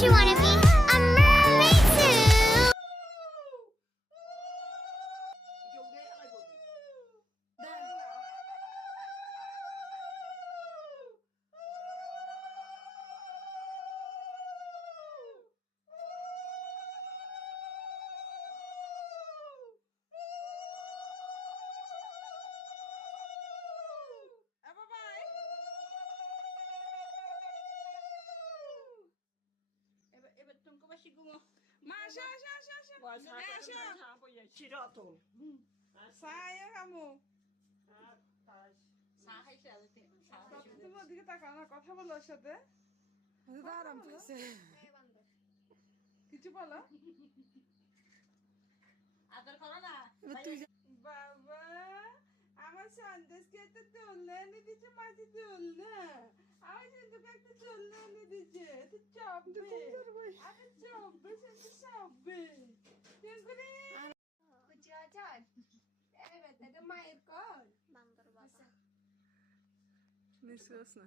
Don't you wanna be a mermaid too? এবার তুমি বাসি ঘুমো মা আসো আসো আসো আসো আসো সায়া কামু তুমি ওদিকে তাকাও না কথা বলো ওর সাথে আরাম পেয়েছে কিছু বলো আদর করো না বাবা আমার সন্দেশকে একটা দোলনা এনে দিচ্ছে মাঝে দোলনা আমার সিন্ধুকে একটা দোলনা এনে দিচ্ছে তো চাপবে আরে চাপবে সে চাপবে মায়ের কর বান্দর বাবা। নিশ্বাস না